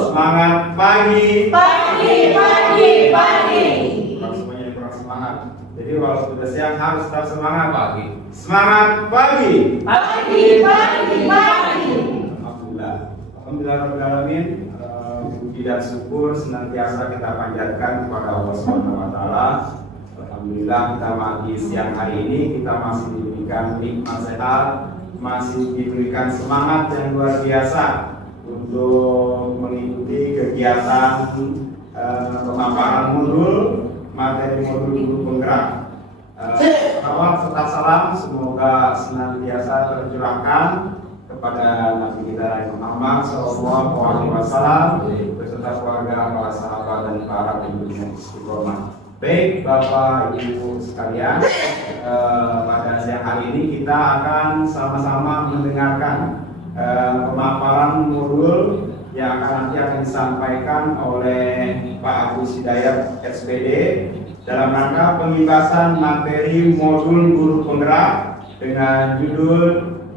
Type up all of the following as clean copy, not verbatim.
Semangat pagi. Pagi, pagi, pagi. Kurang semuanya kurang semangat. Jadi kalau sudah siang harus tetap semangat pagi. Semangat pagi. Pagi, pagi, pagi. Alhamdulillah. Alhamdulillah Rabbil Alamin. Puji dan syukur senantiasa kita panjatkan kepada Allah Subhanahu wa taala. Alhamdulillah kita pagi siang hari ini kita masih diberikan nikmat sehat, masih diberikan semangat yang luar biasa untuk mengikuti kegiatan pemaparan modul materi modul guru penggerak. Salawat serta salam semoga senantiasa tercurahkan kepada Nabi kita Nabi Muhammad Sallallahu Alaihi Wasallam beserta keluarga, para sahabat dan para pimpinan istiqomah. Baik Bapak Ibu sekalian, pada siang hari ini kita akan sama-sama mendengarkan pemaparan modul yang nanti akan disampaikan oleh Pak Agus Hidayat SPD dalam rangka pembahasan materi modul guru penggerak dengan judul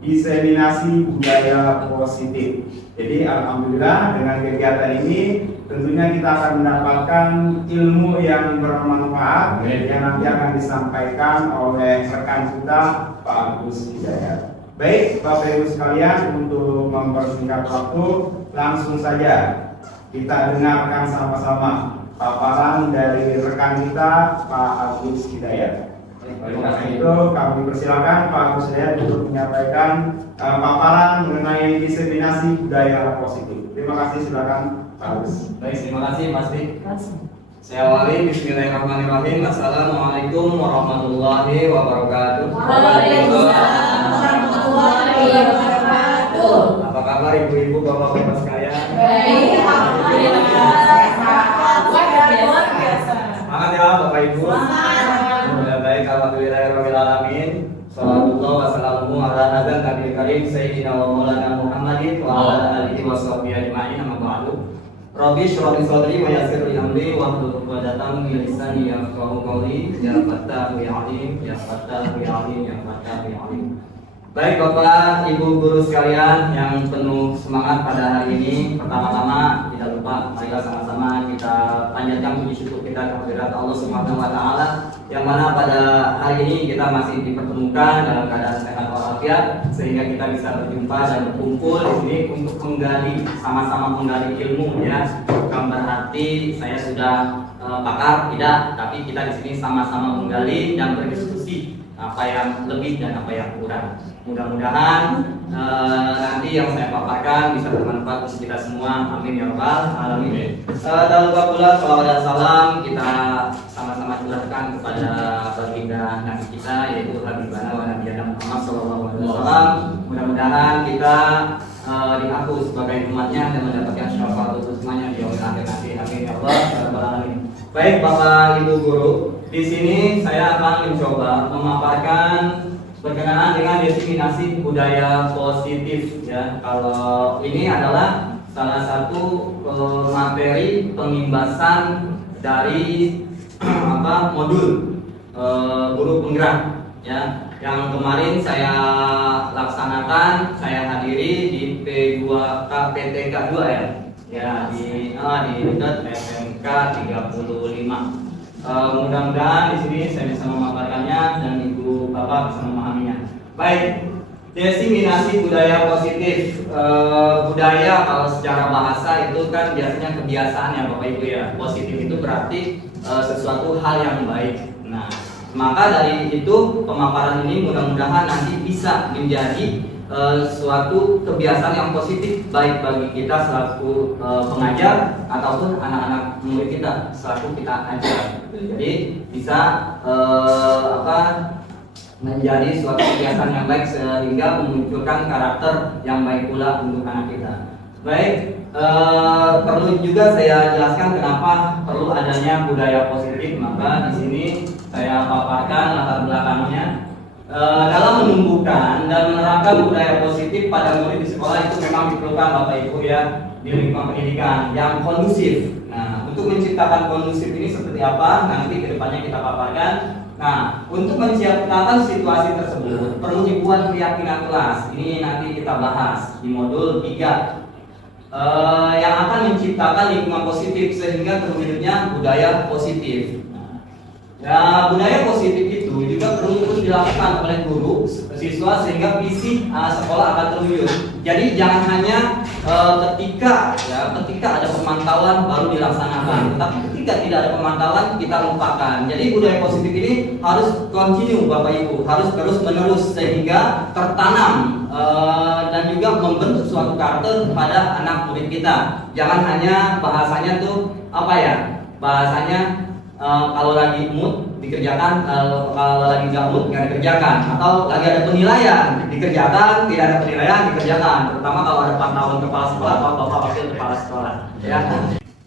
diseminasi budaya positif. Jadi alhamdulillah dengan kegiatan ini tentunya kita akan mendapatkan ilmu yang bermanfaat yang nanti akan disampaikan oleh rekan kita Pak Agus Hidayat. Baik Bapak Ibu sekalian, untuk mempersingkat waktu langsung saja kita dengarkan sama-sama paparan dari rekan kita Pak Agus Hidayat. Oleh karena itu kami persilakan Pak Agus Hidayat untuk menyampaikan paparan mengenai diseminasi budaya positif. Terima kasih, silakan Pak Agus. Baik, terima kasih Mas Dik. Saya awali bismillahirrahmanirrahim. Assalamualaikum warahmatullahi wabarakatuh. Waalaikumsalam warahmatullahi wabarakatuh. Apa kabar ibu-ibu, bapak-bapak sekalian? Baik, alhamdulillah. Sehat, luar biasa. Semangat ya Bapak Ibu. Alhamdulillah baik, alhamdulillahirabbil alamin. Shallallahu wasallamu ala nabiyyil karim sayyidina wa maulana Muhammadin wa ala alihi washabbihi ajmain. Amma ba'du. Rabbi shrah li sadri wa yassir li amri wa hlul 'uqdatam min lisani yafqahu qawli. Ya Fattahu ya Alim, ya Fattahu ya Alim, ya Fattahu ya Alim. Baik Bapak, Ibu guru sekalian yang penuh semangat pada hari ini, pertama-tama tidak lupa marilah sama-sama kita panjatkan puji syukur kita kehadirat Allah Subhanahu wa taala yang mana pada hari ini kita masih dipertemukan dalam keadaan sehat walafiat sehingga kita bisa berjumpa dan berkumpul di sini untuk menggali, sama-sama menggali ilmu ya. Bukan berarti saya sudah pakar, tidak, tapi kita di sini sama-sama menggali dan berdiskusi apa yang lebih dan apa yang kurang. Mudah-mudahan nanti yang saya paparkan bisa bermanfaat untuk kita semua. Amin ya rabbal alamin. Dan lupa pula salawat dan salam kita sama-sama curahkan kepada baginda Nabi kita yaitu Habibana wa Nabiyana Muhammad sallallahu alaihi wasallam. Mudah-mudahan kita diaku sebagai umatnya dan mendapatkan syafaat untuk semuanya di yaumil akhir nanti. Amin ya rabbal alamin. Baik Bapak Ibu guru, di sini saya akan mencoba memaparkan berkenaan dengan diseminasi budaya positif ya. Kalau ini adalah salah satu materi pengimbasan dari modul guru penggerak ya. Yang kemarin saya laksanakan, saya hadiri di P2K PTK 2 ya. Ya di dekat SMK 35. Mudah-mudahan di sini saya bisa memaparkannya dan ibu bapak bisa memahaminya. Baik, diseminasi budaya positif. Budaya kalau secara bahasa itu kan biasanya kebiasaan ya bapak ibu ya. Positif itu berarti sesuatu hal yang baik. Nah, maka dari itu pemaparan ini mudah-mudahan nanti bisa menjadi suatu kebiasaan yang positif baik bagi kita selaku pengajar ataupun anak-anak murid kita selaku kita ajar. Jadi bisa menjadi suatu kebiasaan yang baik sehingga memunculkan karakter yang baik pula untuk anak kita. Baik, perlu juga saya jelaskan kenapa perlu adanya budaya positif. Maka di sini saya paparkan latar belakangnya. Dalam menumbuhkan dan menerapkan budaya positif pada murid di sekolah itu memang diperlukan Bapak Ibu ya di lingkungan pendidikan yang kondusif. Nah, untuk menciptakan kondusif ini seperti apa nanti kedepannya kita paparkan. Nah, untuk menciptakan situasi tersebut perlu dibuat keyakinan kelas. Ini nanti kita bahas di modul 3 yang akan menciptakan menciptakan lingkungan positif sehingga terwujudnya budaya positif. Ya, budaya positif itu juga perlu terus dilakukan oleh guru, siswa sehingga visi sekolah akan terwujud. Jadi jangan hanya ketika ada pemantauan baru dilaksanakan, tetapi ketika tidak ada pemantauan kita lupakan. Jadi budaya positif ini harus continue Bapak Ibu, harus terus menerus sehingga tertanam dan juga membentuk suatu karakter pada anak murid kita. Jangan hanya bahasanya tuh bahasanya kalau lagi mood dikerjakan, kalau lagi nggak mood nggak dikerjakan, atau lagi ada penilaian dikerjakan, tidak ada penilaian dikerjakan, terutama kalau ada pantauan kepala sekolah atau bapak wakil kepala sekolah. Ya.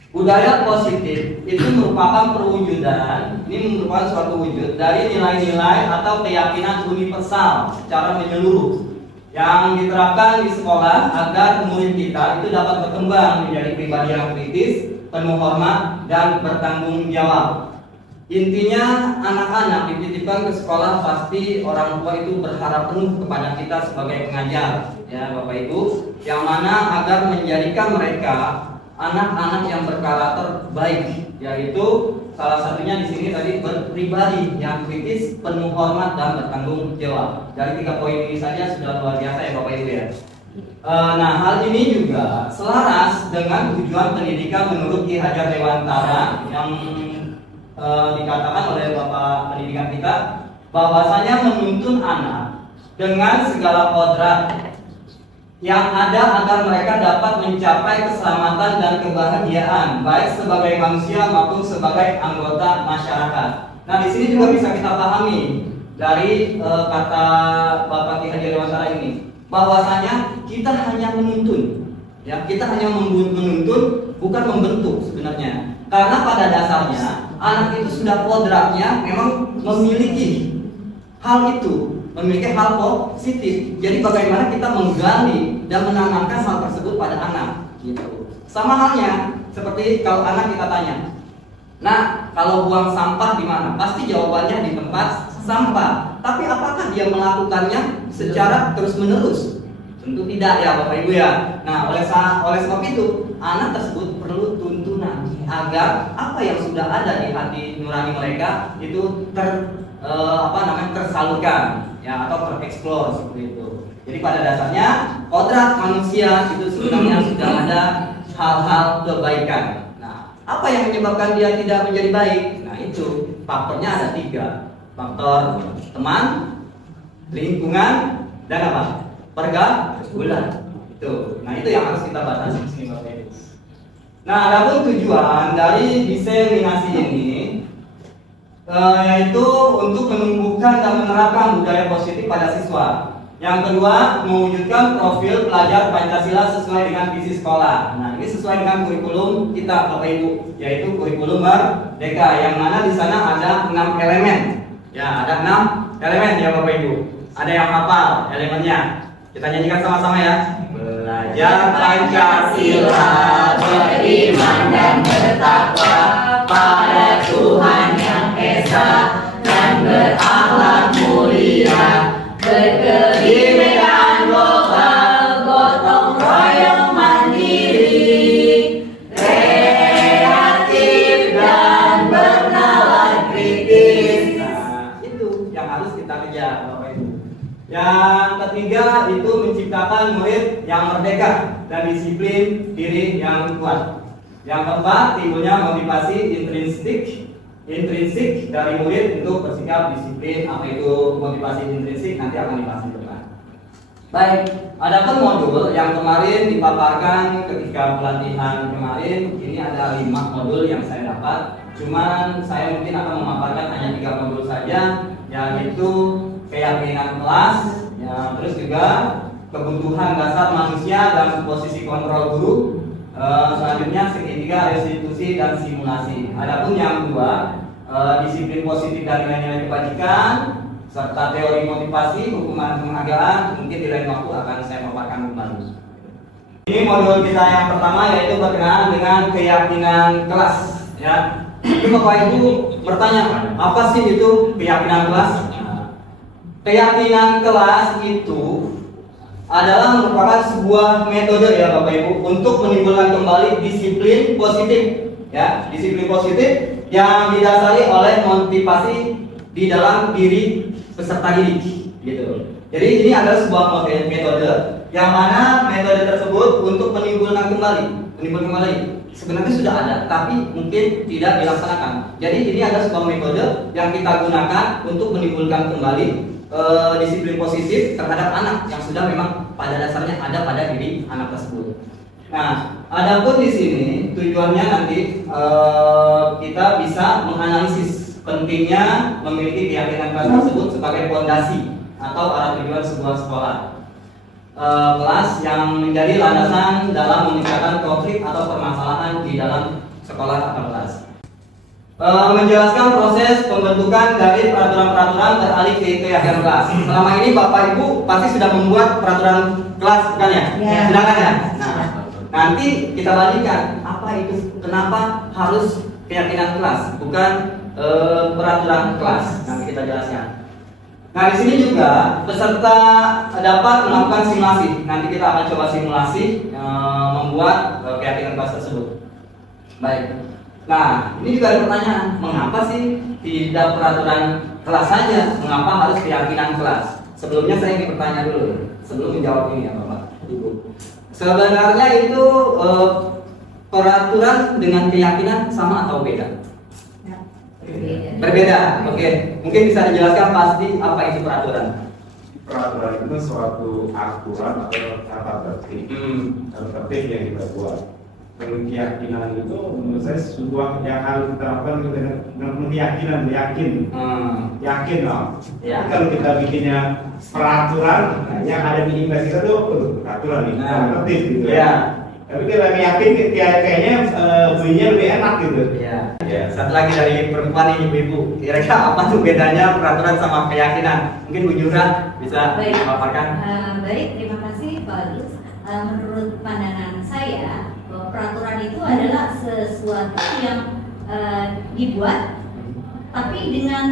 Budaya positif itu merupakan perwujudan, ini merupakan suatu wujud dari nilai-nilai atau keyakinan universal secara menyeluruh yang diterapkan di sekolah agar murid kita itu dapat berkembang menjadi pribadi yang kritis, penuh hormat dan bertanggung jawab. Intinya anak-anak dititipkan ke sekolah pasti orang tua itu berharap penuh kepada kita sebagai pengajar, ya Bapak Ibu, yang mana agar menjadikan mereka anak-anak yang berkarakter baik, yaitu salah satunya di sini tadi berpribadi yang kritis, penuh hormat dan bertanggung jawab. Dari 3 poin ini saja sudah luar biasa ya Bapak Ibu ya. Nah, hal ini juga selaras dengan tujuan pendidikan menurut Ki Hajar Dewantara yang dikatakan oleh Bapak Pendidikan kita, bahwasanya menuntun anak dengan segala kodrat yang ada agar mereka dapat mencapai keselamatan dan kebahagiaan baik sebagai manusia maupun sebagai anggota masyarakat. Nah, di sini juga bisa kita pahami dari kata Bapak Ki Hajar Dewantara ini, bahwasanya kita hanya menuntun, ya kita hanya menuntun, bukan membentuk sebenarnya. Karena pada dasarnya anak itu sudah kodratnya memang memiliki hal itu, memiliki hal positif. Jadi bagaimana kita menggali dan menanamkan hal tersebut pada anak, gitu. Sama halnya seperti kalau anak kita tanya, nah kalau buang sampah di mana? Pasti jawabannya di tempat sampah. Tapi apakah dia melakukannya secara terus-menerus? Tentu tidak ya Bapak Ibu ya. Nah oleh sebab itu anak tersebut perlu tuntunan agar apa yang sudah ada di hati nurani mereka itu tersalurkan ya atau tereksplor seperti itu. Jadi pada dasarnya kodrat manusia itu sebenarnya sudah ada hal-hal kebaikan. Nah, apa yang menyebabkan dia tidak menjadi baik? Nah, itu faktornya ada 3. Faktor teman, lingkungan, dan apa? Pergaulan. Itu. Nah, itu yang harus kita batasi di sini Bapak Ibu. Nah, adapun tujuan dari diseminasi ini yaitu untuk menumbuhkan dan menerapkan budaya positif pada siswa. Yang kedua, mewujudkan profil pelajar Pancasila sesuai dengan visi sekolah. Nah, ini sesuai dengan kurikulum kita Bapak Ibu, yaitu kurikulum Merdeka, yang mana di sana ada 6 elemen. Ya, ada 6 elemen ya Bapak Ibu. Ada yang hafal elemennya. Kita nyanyikan sama-sama ya. Belajar Pancasila, beriman dan bertakwa pada Tuhan Yang Esa, dan berakhlak mulia, berkebinekaan lokal, gotong royong mandiri, kreatif dan bernalar kritis. Nah, itu yang harus kita kejar Bapak Ibu. Yang ketiga itu menciptakan murid yang merdeka dan disiplin diri yang kuat. Yang keempat, timbulnya motivasi intrinsik dari murid untuk bersikap disiplin. Apa itu motivasi intrinsik nanti akan dibahas di depan. Baik, adapun modul yang kemarin dipaparkan ketika pelatihan kemarin, ini ada 5 modul yang saya dapat. Cuman saya mungkin akan memaparkan hanya 3 modul saja, yaitu keyakinan kelas, ya, terus juga kebutuhan dasar manusia dan posisi kontrol guru. Selanjutnya segitiga restitusi dan simulasi. Adapun yang 2, disiplin positif dan nilai-nilai kebajikan serta teori motivasi hukuman penghargaan, mungkin di lain waktu akan saya paparkan kembali. Ini modul kita yang pertama yaitu berkenaan dengan keyakinan kelas. Ya, itu Bapak Ibu bertanya, apa sih itu keyakinan kelas? Keyakinan kelas itu adalah merupakan sebuah metode ya Bapak Ibu untuk menimbulkan kembali disiplin positif ya, disiplin positif yang didasari oleh motivasi di dalam diri peserta didik gitu. Jadi ini adalah sebuah metode yang mana metode tersebut untuk menimbulkan kembali sebenarnya sudah ada tapi mungkin tidak dilaksanakan. Jadi ini adalah sebuah metode yang kita gunakan untuk menimbulkan kembali disiplin positif terhadap anak yang sudah memang pada dasarnya ada pada diri anak tersebut. Nah, adapun di sini tujuannya nanti kita bisa menganalisis pentingnya memiliki keyakinan kelas tersebut sebagai fondasi atau arah tujuan sebuah sekolah. Kelas yang menjadi landasan dalam memecahkan konflik atau permasalahan di dalam sekolah atau kelas. Menjelaskan proses pembentukan dari peraturan-peraturan beralih ke keyakinan kelas. Selama ini Bapak Ibu pasti sudah membuat peraturan kelas bukan ya? Ya. Sudah kan ya? Nah, nanti kita bandingkan apa itu, kenapa harus keyakinan kelas bukan peraturan kelas. Nanti kita jelaskan. Nah, di sini juga peserta dapat melakukan simulasi. Nanti kita akan coba simulasi membuat keyakinan kelas tersebut. Baik. Nah, ini juga ada pertanyaan, mengapa sih tidak peraturan kelas saja? Mengapa harus keyakinan kelas? Sebelumnya saya ingin bertanya dulu, sebelum menjawab ini ya Bapak Ibu. Sebenarnya itu peraturan dengan keyakinan sama atau beda? Berbeda. Oke, mungkin bisa dijelaskan pasti apa itu peraturan? Peraturan itu suatu aturan atau tata tertib, yang kita buat. Kalau keyakinan itu menurut saya sebuah yang harus kita lakukan dengan keyakinan, yakin loh. Ya. Kalau kita bikinnya peraturan yang ada di email kita tuh peraturan nih, tertib gitu ya. Tapi kita yakin kayaknya bunyinya lebih enak gitu. Ya. Satu lagi dari perempuan ini Ibu, kira-kira apa tuh bedanya peraturan sama keyakinan? Mungkin Bu Jura bisa memaparkan. Baik, terima kasih Pak Agus. Menurut pandangan saya, bahwa peraturan itu adalah sesuatu yang dibuat tapi dengan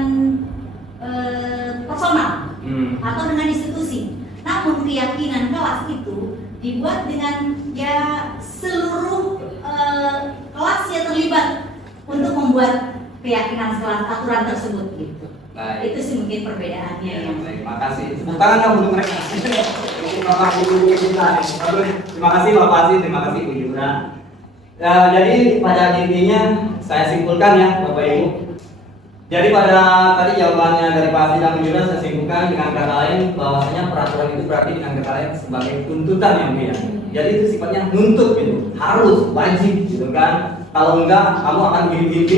personal atau dengan institusi. Namun keyakinan kelas itu dibuat dengan ya seluruh kelas yang terlibat untuk membuat keyakinan kelas aturan tersebut gitu. Baik. Itu sih mungkin perbedaannya ya. Baik, makasih. Tepuk tangan dong untuk mereka. Terima kasih Bu Jura. Terima kasih Pak Fasi, terima kasih Bu Jura. Jadi pada intinya saya simpulkan ya Bapak Ibu. Jadi pada tadi jawabannya dari Pak Fasi dan Bu Jura saya simpulkan dengan kata lain bahwasanya peraturan itu berarti dengan kata lain sebagai tuntutan yang mulia. Jadi itu sifatnya nuntut gitu, harus, wajib gitu kan. Kalau enggak kamu akan gini gitu.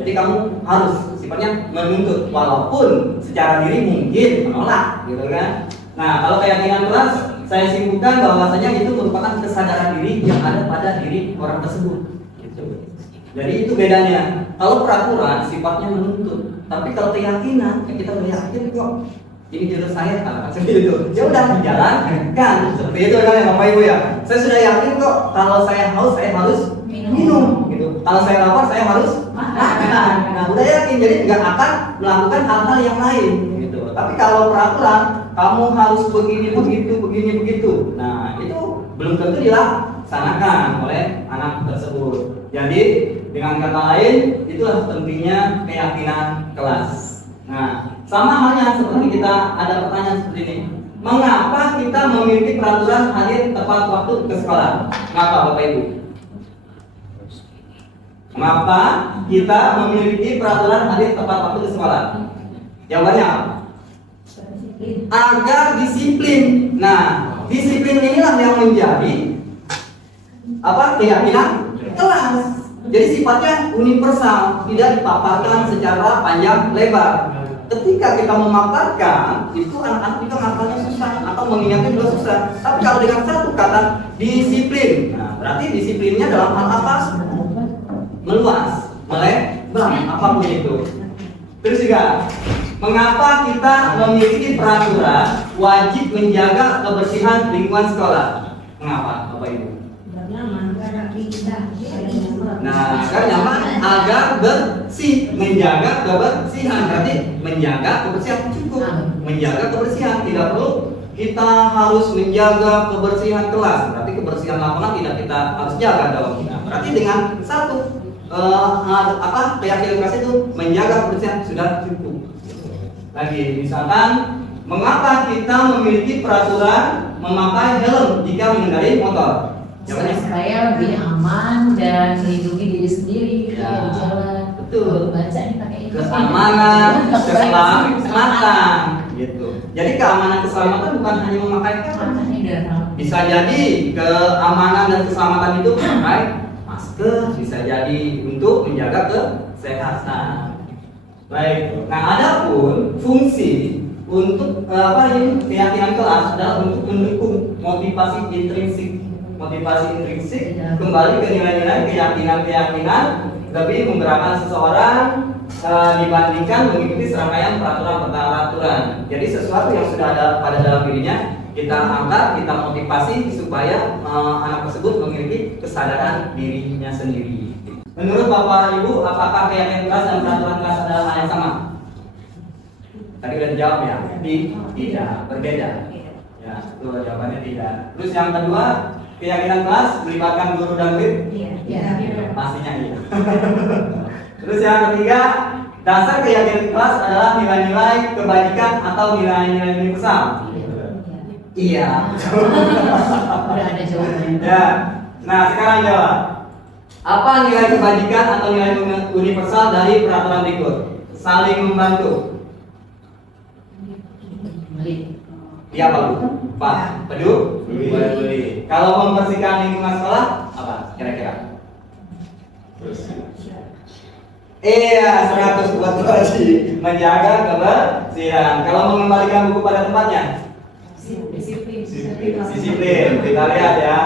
Jadi kamu harus sifatnya menuntut walaupun secara diri mungkin menolak gitu kan. Nah, kalau keyakinan kelas saya simpulkan bahwasanya itu merupakan kesadaran diri yang ada pada diri orang tersebut gitu. Jadi itu bedanya. Kalau peraturan sifatnya menuntut, tapi kalau keyakinan ya kita yakin kok ini jodoh saya kan seperti itu. Ya udah dijalankan seperti itu kan ya Bapak Ibu ya. Saya sudah yakin kok kalau saya haus saya harus minum gitu. Kalau saya lapar saya harus makan. Nah, udah yakin jadi nggak akan melakukan hal-hal yang lain gitu. Tapi kalau peraturan kamu harus begini begitu. Nah, itu belum tentu dilaksanakan oleh anak tersebut. Jadi dengan kata lain itulah pentingnya keyakinan kelas. Nah, sama halnya seperti kita ada pertanyaan seperti ini. Mengapa kita memiliki peraturan hadir tepat waktu ke sekolah? Mengapa Bapak Ibu? Mengapa kita memiliki peraturan hadir tepat waktu ke sekolah? Jawabannya apa? Agar disiplin. Nah, disiplin inilah yang menjadi keyakinan kelas. Jadi sifatnya universal, tidak dipaparkan secara panjang lebar. Ketika kita memaparkan, itu anak-anak juga ngapalnya susah atau mengingatnya juga susah. Tapi kalau dengan satu kata disiplin, nah berarti disiplinnya dalam hal apa? Meluas, melebar, apapun itu. Terus juga, mengapa kita memiliki peraturan wajib menjaga kebersihan lingkungan sekolah? Mengapa, Bapak Ibu? Nah, agar nyaman, agar bersih, menjaga kebersihan. Berarti menjaga kebersihan cukup, menjaga kebersihan tidak perlu kita harus menjaga kebersihan kelas. Berarti kebersihan lapangan tidak kita harus jaga dalam kita. Berarti dengan satu keyakinan kelas itu menjaga kebersihan sudah cukup. Lagi misalkan mengapa kita memiliki peraturan memakai helm jika mengendarai motor? Jawabannya Supaya lebih aman dan melindungi diri sendiri Ya, di jalan. betul. Baca nih pakai ini. Keamanan, keselamatan, gitu. Jadi keamanan keselamatan bukan hanya memakai helm. Makanya udah tahu. Bisa jadi keamanan dan keselamatan itu memakai masker, bisa jadi untuk menjaga kesehatan. Baik. Nah, adapun fungsi untuk keyakinan kelas adalah untuk mendukung motivasi intrinsik. Motivasi intrinsik kembali ke nilai-nilai keyakinan lebih menggerakkan seseorang dibandingkan mengikuti serangkaian peraturan. Jadi sesuatu yang sudah ada pada dalam dirinya kita angkat, kita motivasi supaya anak tersebut memiliki kesadaran dirinya sendiri. Menurut Bapak Ibu, apakah keyakinan kelas dan peraturan kelas adalah hal yang sama? Tadi udah dijawab ya? Tidak, berbeda. Ya, itu jawabannya tidak. Terus yang kedua, keyakinan kelas melibatkan guru dan murid? Iya. Pastinya iya. Terus yang ketiga, dasar keyakinan kelas adalah nilai-nilai kebajikan atau nilai-nilai universal. Iya. Udah ada jawabannya. Ya. Nah, sekarang jawab. Apa nilai kebajikan atau nilai universal dari peraturan berikut? Saling membantu. Beli. Iya Pak Bu. Pak, Pedu? Beli. Kalau membersihkan lingkungan sekolah, apa kira-kira? Iya, 100 buat wajib menjaga kebersihan. Kalau mengembalikan buku pada tempatnya, disiplin. Kita lihat ya.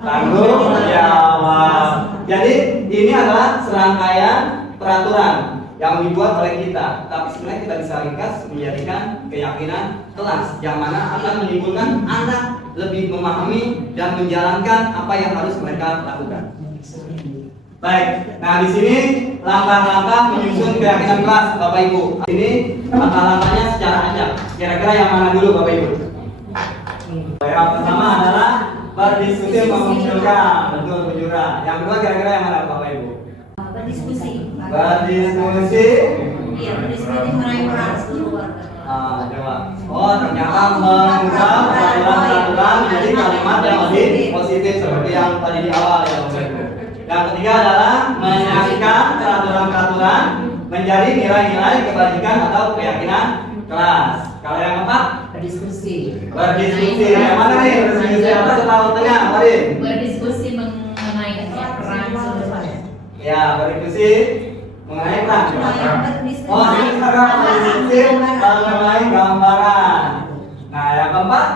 Tanggung jawab. Jadi ini adalah serangkaian peraturan yang dibuat oleh kita, tapi sebenarnya kita bisa ringkas menjadikan keyakinan kelas yang mana akan menimbulkan anak lebih memahami dan menjalankan apa yang harus mereka lakukan. Baik, nah di sini langkah-langkah menyusun keyakinan kelas Bapak Ibu. Ini langkah-langkahnya secara acak. Kira-kira yang mana dulu Bapak Ibu? Yang pertama adalah berdiskusi memunculkan, betul Bu Jura. Yang kedua kira-kira yang mana Bapak Ibu? Berdiskusi. Berdiskusi. Iya, berdiskusi mengenai peran seluruh warga. Coba. Oh, ternyata mengubah peraturan menjadi kalimat yang lebih positif seperti yang tadi di awal ya Bapak Ibu. Yang ketiga adalah menyaksikan peraturan-peraturan menjadi nilai-nilai kebajikan atau keyakinan kelas. Kalau yang keempat, Berdiskusi. berdiskusi. Yang mana nih? Berdiskusi atas atau tengah? Mari. Berdiskusi mengenai peran seluruh warga. Ya, berdiskusi mengenai peran. Berdiskusi. Oh, ini sekarang berdiskusi mengenai gambaran. Nah, yang keempat,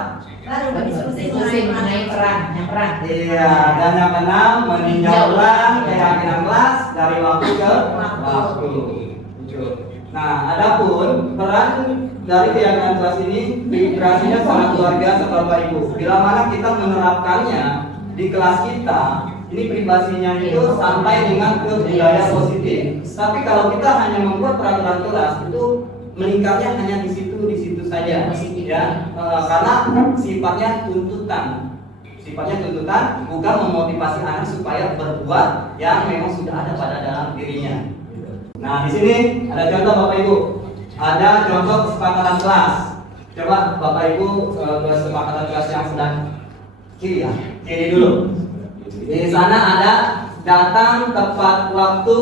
Baru berdiskusi Berdiskusi mengenai peran. iya, dan yang keenam meninjau ulang keyakinan kelas dari waktu ke waktu. Nah, adapun peran dari keyakinan kelas ini integrasinya sangat luar biasa Bapak Ibu. Bila mana kita menerapkannya di kelas kita, ini privasinya itu sampai dengan ke budaya positif. Tapi kalau kita hanya membuat peraturan kelas itu meningkatnya hanya di situ saja, ya, karena sifatnya tuntutan. Bukan memotivasi anak supaya berbuat yang memang sudah ada pada dalam dirinya. Nah, di sini ada contoh Bapak Ibu. Ada contoh kesepakatan kelas. Coba Bapak Ibu kesepakatan kelas yang sebelah kiri ya. Kiri dulu. Di sana ada datang tepat waktu,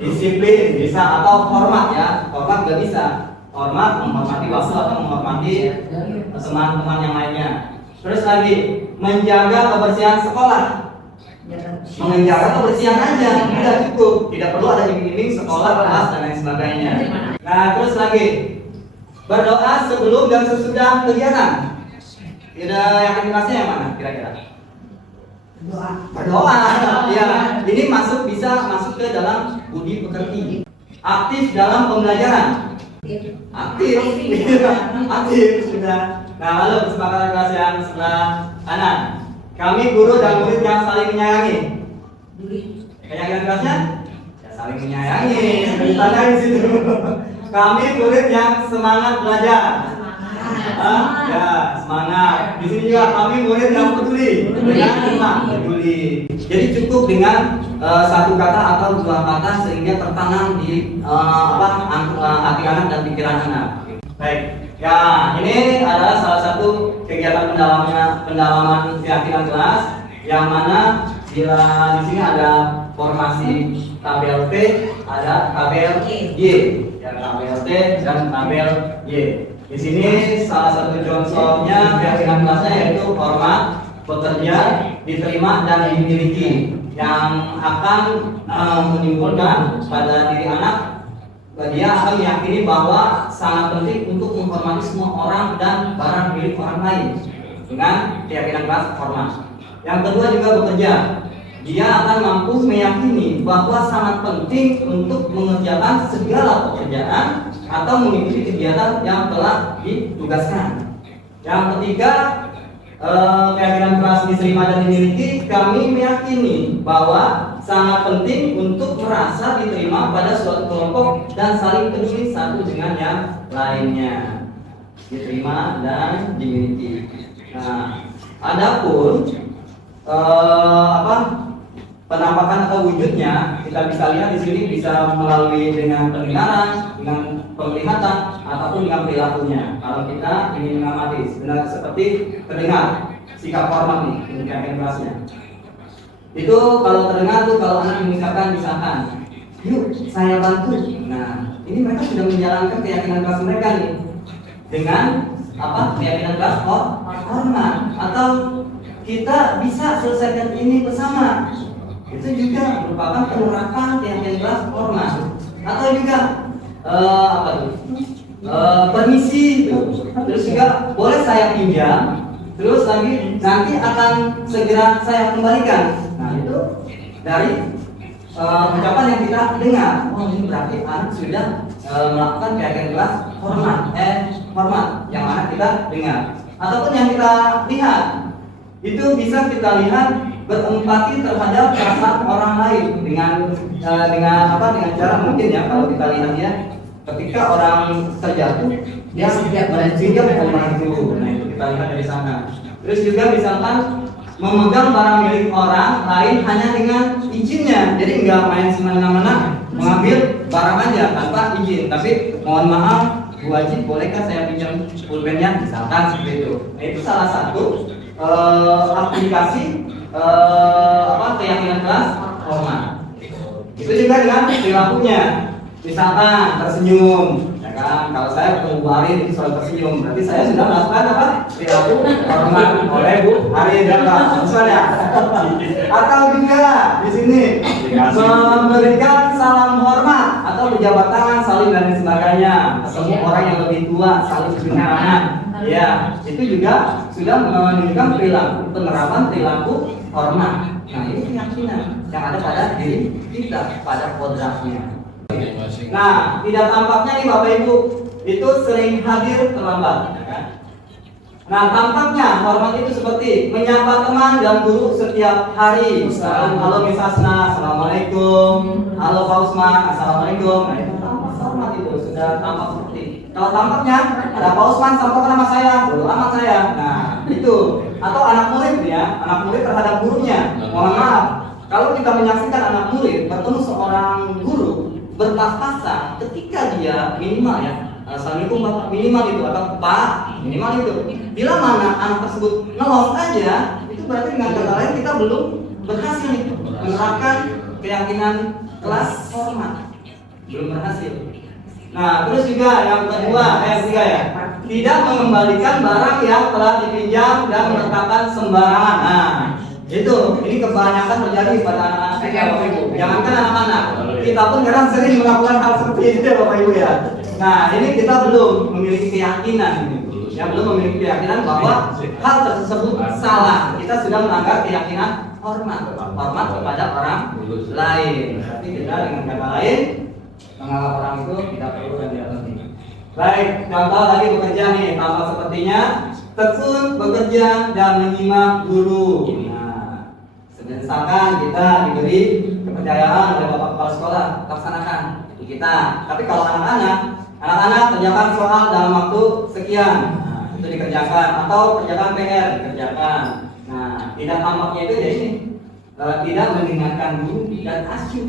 disiplin bisa atau hormat ya. Hormat juga bisa. Hormat menghormati waktu atau menghormati teman-teman yang lainnya. Terus lagi menjaga kebersihan sekolah. Menjaga kebersihan aja tidak cukup, tidak perlu ada iming-iming sekolah, kelas dan lain sebagainya. Nah, terus lagi berdoa sebelum dan sesudah kegiatan. Tidak yakin kelasnya yang mana kira-kira? Berdoa. Ya, ini bisa masuk ke dalam budi pekerti. Aktif dalam pembelajaran. Aktif sudah. Nah, lalu kesepakatan kelas yang sebelah kanan. Kami guru dan murid yang saling menyayangi. Keyakinan kelasnya? Ya, saling menyayangi. Ditanya di situ. Kami murid yang semangat belajar. Ya, semangat. Di sini juga kami murid yang peduli dengan iman, peduli. Jadi cukup dengan satu kata atau dua kata sehingga tertanam di hati anak dan pikiran anak. Baik. Ya, ini adalah salah satu kegiatan pendalaman keyakinan kelas yang mana bila di sini ada formasi tabel T, ada tabel Y, ya, tabel T dan tabel Y. Di sini salah satu contohnya keyakinan kelasnya yaitu hormat, bekerja, diterima dan dimiliki yang akan menimbulkan pada diri anak. Dia akan meyakini bahwa sangat penting untuk menghormati semua orang dan barang milik orang lain dengan keyakinan kelas hormat. Yang kedua juga bekerja. Dia akan mampu meyakini bahwa sangat penting untuk mengerjakan segala pekerjaan atau mengikuti kegiatan yang telah ditugaskan. Yang ketiga, keyakinan kelas diterima dan dimiliki, kami meyakini bahwa sangat penting untuk merasa diterima pada suatu kelompok dan saling peduli satu dengan yang lainnya. Diterima dan dimiliki. Nah, adapun penampakan atau wujudnya kita bisa lihat di sini bisa melalui dengan pendengaran, dengan penglihatan ataupun dengan perilakunya. Kalau kita ingin mengamati, sebenarnya seperti terdengar sikap hormat nih, keyakinan kelasnya. Itu kalau terdengar tuh kalau anak mengucapkan misalkan, yuk saya bantu. Nah, ini mereka sudah menjalankan keyakinan kelas mereka nih dengan keyakinan kelas hormat atau kita bisa selesaikan ini bersama. Itu juga merupakan penerapan keyakinan kelas hormat. Atau juga permisi itu. Terus juga boleh saya pinjam. Terus lagi nanti akan segera saya kembalikan. Nah, itu dari ucapan yang kita dengar. Oh, ini berarti anak sudah melakukan keyakinan kelas hormat yang mana kita dengar. Ataupun yang kita lihat, itu bisa kita lihat berempati terhadap perasaan orang lain dengan cara mungkin ya kalau kita lihat ya ketika orang terjatuh dia siap membantu. Nah, itu kita lihat dari sana. Terus juga misalkan memegang barang milik orang lain hanya dengan izinnya, jadi nggak main semena-mena mengambil barang aja tanpa izin. Tapi mohon maaf Bu Haji, bolehkah saya pinjam pulpennya misalkan seperti itu. Nah, itu salah satu aplikasi keyakinan kelas hormat. Itu juga dengan perilakunya. Misalkan tersenyum, ya kan? Kalau saya ketemu Bu Arin itu selalu tersenyum, berarti saya sudah melakukan perilaku hormat oleh Bu Arin dan Pak. Misalnya, atau juga di sini memberikan salam hormat atau berjabat tangan, saling dan sebagainya. Semua orang yang lebih tua saling bertangan. Ya, itu juga sudah menunjukkan penerapan perilaku hormat. Nah, ini keyakinan yang ada pada diri kita, pada kodratnya. Nah, tidak tampaknya nih Bapak Ibu itu sering hadir terlambat, ya kan? Nah, tampaknya hormat itu seperti menyapa teman dan guru setiap hari. Misalkan, halo Miss Asna, assalamualaikum. Halo Pak Usman, assalamualaikum. Nah, itu tampak hormat itu sudah tampak seperti. Kalau tampaknya ada Pak Usman, sampaikan nama saya, bodo amat saya. Nah, itu. Atau anak murid ya, anak murid terhadap gurunya. Mohon maaf, kalau kita menyaksikan anak murid bertemu seorang guru berpapasan, ketika dia minimal ya, assalamualaikum Bapak, minimal itu, atau Pak, minimal itu. Bila mana anak tersebut ngelong aja, itu berarti dengan kata lain kita belum berhasil menerapkan keyakinan kelas hormat, belum berhasil. Nah, terus juga yang ketiga ya, tidak mengembalikan barang yang telah dipinjam dan meletakkan sembarangan. Nah, itu ini kebanyakan terjadi pada anak-anak kita, Bapak Ibu. Jangankan anak-anak, kita pun kadang sering melakukan hal seperti itu ya Bapak Ibu ya. Nah, ini kita belum memiliki keyakinan ini. Yang belum memiliki keyakinan bahwa hal tersebut salah. Kita sudah melanggar keyakinan hormat kepada orang lain. Tapi kita dengan kata lain menganggap orang itu tidak perlu dan tidak penting. Baik, contoh tadi bekerja nih, tampak sepertinya tekun bekerja dan menyimak guru. Nah, misalkan kita diberi kepercayaan oleh Bapak Kepala Sekolah, laksanakan itu kita. Tapi kalau anak-anak kerjakan soal dalam waktu sekian. Nah, itu dikerjakan, atau kerjakan PR dikerjakan. Nah, tidak tamaknya itu ya ini tidak mendengarkan guru dan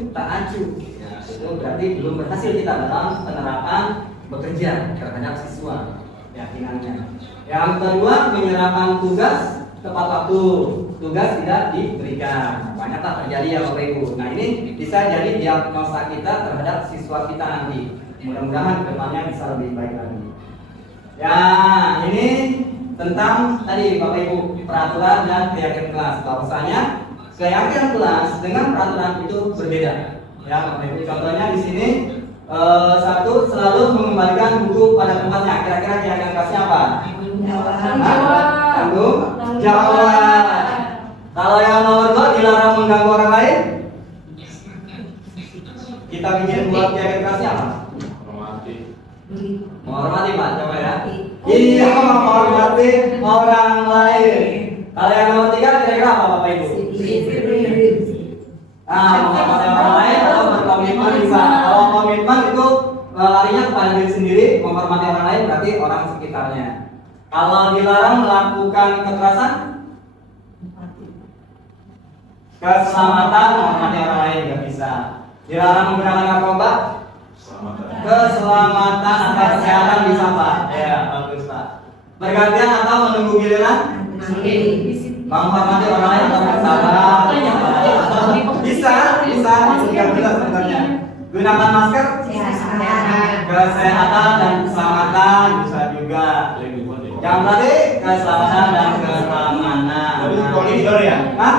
tak acuh. Ya, itu berarti belum berhasil kita dalam penerapan bekerja terhadap siswa keyakinannya. Yang kedua, menyerahkan tugas tepat waktu, tugas tidak diberikan. Banyaklah terjadi ya Bapak Ibu. Nah, ini bisa jadi diagnosa kita terhadap siswa kita nanti. Mudah-mudahan kedepannya bisa lebih baik lagi. Ya, ini tentang tadi Bapak Ibu peraturan dan keyakinan kelas. Bahwasanya keyakinan kelas dengan peraturan itu berbeda. Ya, Bapak Ibu. Contohnya di sini satu, selalu mengembalikan buku pada tempatnya. Kira-kira keyakinan kelasnya apa? Tanggung jawab. Kalau yang nomor 2, dilarang mengganggu orang lain. Kita bikin buat keyakinan kelasnya apa? Menghormati Pak, coba ya. Iya, menghormati orang lain. Kalau yang nomor 3 kira-kira apa Bapak Ibu? Menghormati orang lain atau berkomitmen bisa. Kalau komitmen itu larinya kepada diri sendiri, menghormati orang lain berarti orang sekitarnya. Kalau dilarang melakukan kekerasan, keselamatan, menghormati orang lain nggak bisa. Dilarang menggunakan narkoba, keselamatan atau kesehatan bisa Pak. Ya, bagus Pak. Bergantian atau menunggu giliran, menghormati orang lain atau bersabar. Bisa, nggak jelas sebenarnya. Gunakan masker, kesehatan dan keselamatan bisa juga. Yang tadi keselamatan dan keamanan. Koridor ya? Hah?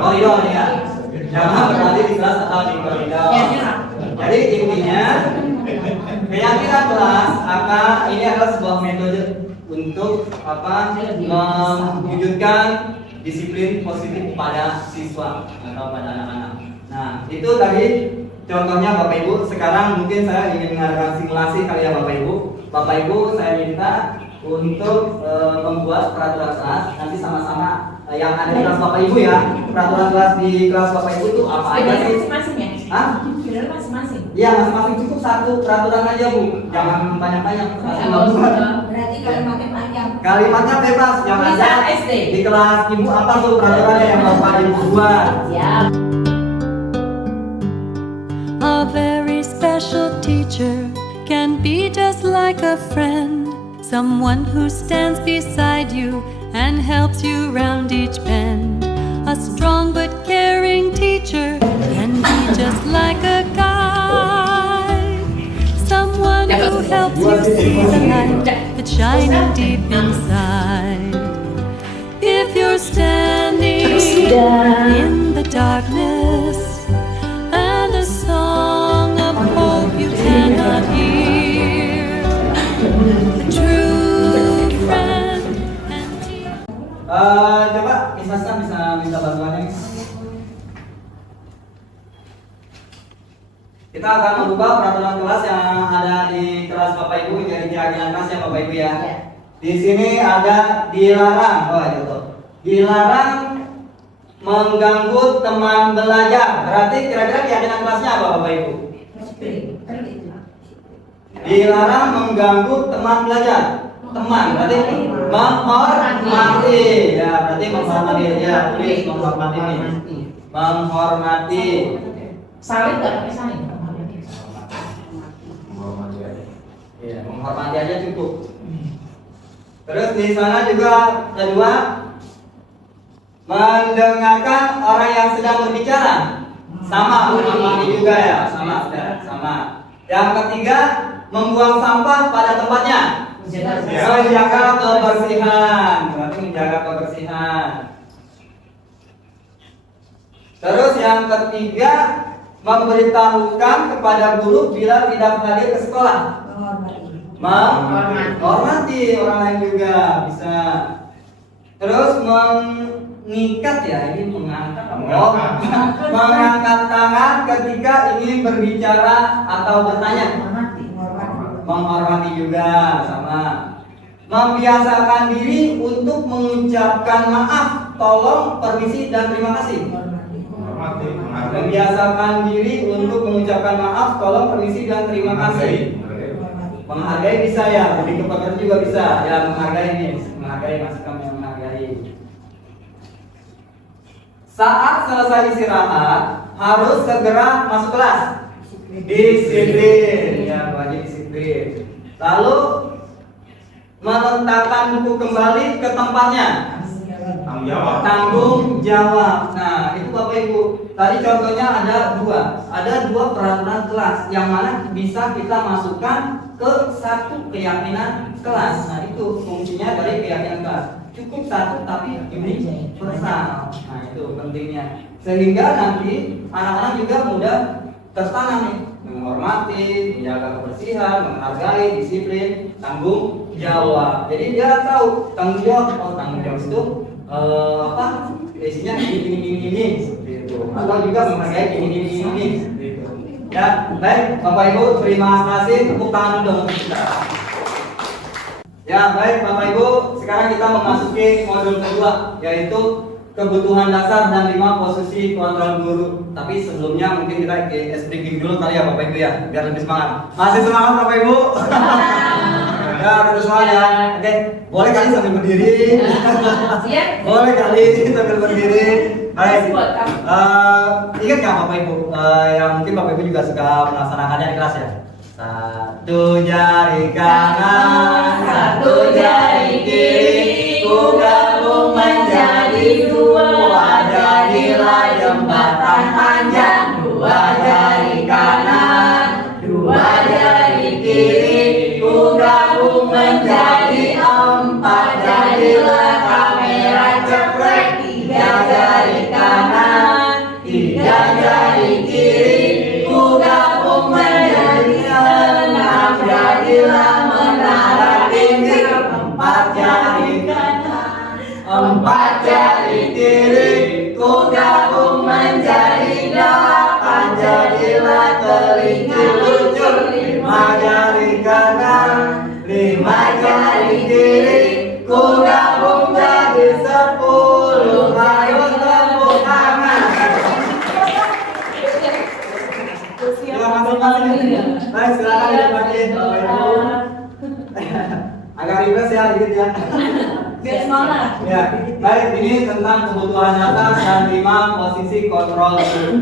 Koridor ya. Jangan berarti di kelas atau di koridor. Jadi intinya keyakinan kelas ini adalah sebuah metode untuk mewujudkan disiplin positif pada siswa atau pada anak-anak. Nah, itu tadi contohnya Bapak Ibu. Sekarang mungkin saya ingin mengadakan simulasi kali ya Bapak Ibu. Bapak Ibu saya minta untuk membuat peraturan kelas. Nanti sama-sama yang ada di kelas Bapak Ibu ya. Peraturan kelas di kelas Bapak Ibu itu apa aja sih? Masing-masing ya? Hah? Masing-masing. Iya, masing-masing cukup satu peraturan aja Bu. Jangan banyak-banyak. Berarti kalimatnya panjang. Kalimatnya bebas, yang Bisa ada SD. di kelas Ibu apa tuh peraturannya yang Bapak Ibu buat? Siap. A very special teacher can be just like a friend, someone who stands beside you and helps you round each bend. A strong but caring teacher can be just like a guide, someone who helps you see the light that's shining deep inside. If you're standing in the darkness and a song of hope you cannot hear, a true friend and teacher. Coba Miss Hasna bisa minta bantuannya Miss. Kita akan merubah peraturan kelas yang ada di kelas Bapak Ibu jadi keyakinan kelas ya Bapak Ibu ya. Di sini ada dilarang, dilarang mengganggu teman belajar. Berarti kira-kira keyakinan kelasnya apa Bapak Ibu? Dilarang mengganggu teman belajar. Teman, berarti menghormati. Ya, berarti menghormati ya, tulis menghormati ini. Menghormati. Salin nggak pakai salin? Iya, menghormati aja cukup. Terus di sana juga kedua, mendengarkan orang yang sedang berbicara. Sama, menghormati juga ya, sama. Yang ketiga, membuang sampah pada tempatnya. Menjaga kebersihan, berarti menjaga kebersihan. Terus yang ketiga, memberitahukan kepada guru bila tidak hadir ke sekolah. Menghormati orang lain juga bisa. Terus mengikat ya, ini mengangkat tangan ketika ingin berbicara atau bertanya. Menghormati juga sama. Membiasakan diri untuk mengucapkan maaf, tolong, permisi dan terima kasih. Membiasakan diri untuk mengucapkan maaf, tolong, permisi dan terima kasih. Menghargai bisa ya, lebih ke pekerja juga bisa. Ya, menghargai nih, menghargai maksudnya yang menghargai. Saat selesai istirahat, harus segera masuk kelas. Disiplin, ya wajib disiplin. Lalu meletakkan buku kembali ke tempatnya. Tanggung jawab. Tanggung jawab. Nah, itu Bapak Ibu. Tadi contohnya ada dua peraturan kelas yang mana bisa kita masukkan ke satu keyakinan kelas. Nah, itu fungsinya dari keyakinan kelas. Cukup satu tapi universal. Nah, itu pentingnya. Sehingga nanti anak-anak juga mudah tertanam nih, menghormati, menjaga kebersihan, menghargai, disiplin, tanggung jawab. Jadi dia tahu tanggung jawab. Oh, tanggung jawab itu isinya ini seperti itu. Atau juga menghargai ini seperti itu. Ya, baik Bapak Ibu, terima kasih. Tepuk tangan dulu untuk kita. Ya, baik Bapak Ibu, sekarang kita memasuki modul kedua, yaitu kebutuhan dasar dan 5 posisi kontrol guru. Tapi sebelumnya mungkin kita ice breaking dulu kali ya Bapak Ibu ya, biar lebih semangat. Masih semangat Bapak Ibu? Ya, terus semangat ya. Oke, boleh kali sambil berdiri. Siap? Boleh kali sambil berdiri. Baik. Ingat nggak Bapak Ibu? Yang mungkin Bapak Ibu juga suka melaksanakannya di kelas ya. Satu jari kanan, satu jari kiri, ku gabung menjadi dua, jadilah jembatan panjang. Dua jari kanan, dua jari kiri, ku gabung menjadi empat, jadilah kamera ceprek. Tiga jari kanan, tiga jari kiri, ku gabung menjadi enam, jadilah menara tinggi. Empat jari kanan, empat jari kiri, ku gabung menjadi delapan, jadilah kelinci lucu. Lima jari kanan, lima jari kiri, ku gabung jadi 10. Ayo tepuk tangan. Ya, masing-masing. Baik, silakan dipakai Bapak Ibu. Agak ribet ya dikit ya. Biar semangat. Ya, baik, ini tentang kebutuhan dasar dan 5 posisi kontrol guru.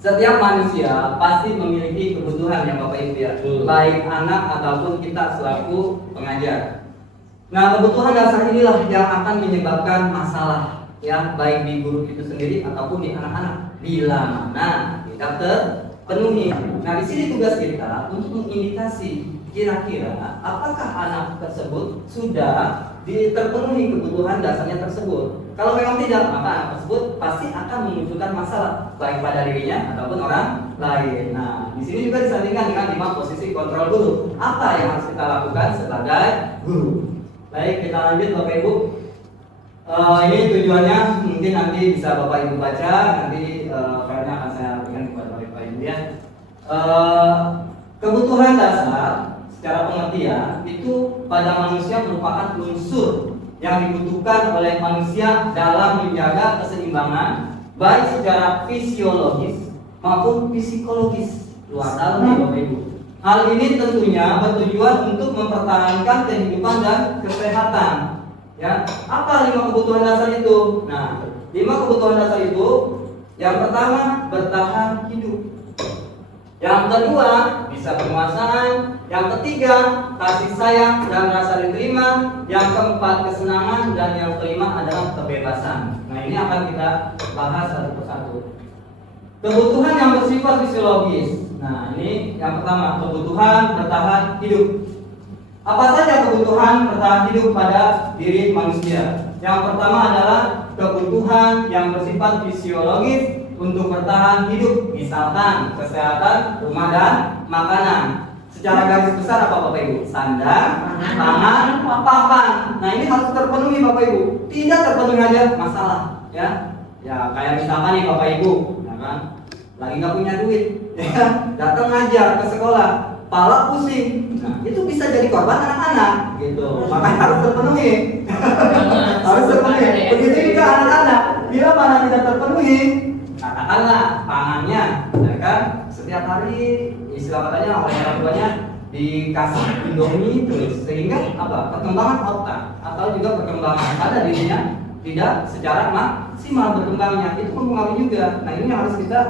Setiap manusia pasti memiliki kebutuhan yang Bapak Ibu ya, baik anak ataupun kita selaku pengajar. Nah, kebutuhan dasar inilah yang akan menyebabkan masalah ya, baik di guru itu sendiri ataupun di anak-anak bila mana tidak terpenuhi. Nah, di sini tugas kita untuk mengindikasi kira-kira apakah anak tersebut sudah terpenuhi kebutuhan dasarnya tersebut. Kalau memang tidak, maka anak tersebut pasti akan memunculkan masalah baik pada dirinya ataupun orang lain. Nah, di sini juga disandingkan dengan 5 posisi kontrol guru. Apa yang harus kita lakukan sebagai guru? Baik, kita lanjut Bapak Ibu. Ini tujuannya mungkin nanti bisa Bapak Ibu baca, nanti filenya akan saya berikan kepada Bapak Ibu ya. Kebutuhan dasar secara pengertian itu pada manusia merupakan unsur yang dibutuhkan oleh manusia dalam menjaga keseimbangan baik secara fisiologis maupun psikologis. Luar dalam nih Bapak Ibu. Hal ini tentunya bertujuan untuk mempertahankan kehidupan dan kesehatan. Ya, apa 5 kebutuhan dasar itu? Nah, 5 kebutuhan dasar itu yang pertama bertahan hidup. Yang kedua bisa penguasaan. Yang ketiga kasih sayang dan rasa diterima. Yang keempat kesenangan dan yang kelima adalah kebebasan. Nah, ini akan kita bahas satu persatu. Kebutuhan yang bersifat fisiologis. Nah, ini yang pertama, kebutuhan bertahan hidup. Apa saja kebutuhan bertahan hidup pada diri manusia? Yang pertama adalah kebutuhan yang bersifat fisiologis untuk bertahan hidup, misalkan kesehatan, rumah dan makanan. Secara garis besar apa Bapak Ibu? Sandang, pangan, papan. Nah, ini harus terpenuhi Bapak Ibu. Tidak terpenuhi aja masalah, ya. Ya, kayak misalkan nih Bapak Ibu, ya kan? Lagi nggak punya duit, ya, datang ngajar ke sekolah, pala pusing. Nah, itu bisa jadi korban anak-anak, gitu. Makanya harus terpenuhi. Harus terpenuhi. Begitu juga anak-anak. Bila mana tidak terpenuhi, katakanlah pangannya, ya kan? Setiap hari istilah katanya oleh orang tuanya dikasih Indomie terus, sehingga apa? Perkembangan otak atau juga perkembangan pada dirinya tidak secara maksimal berkembangnya, itu mempengaruhi juga. Nah, ini harus kita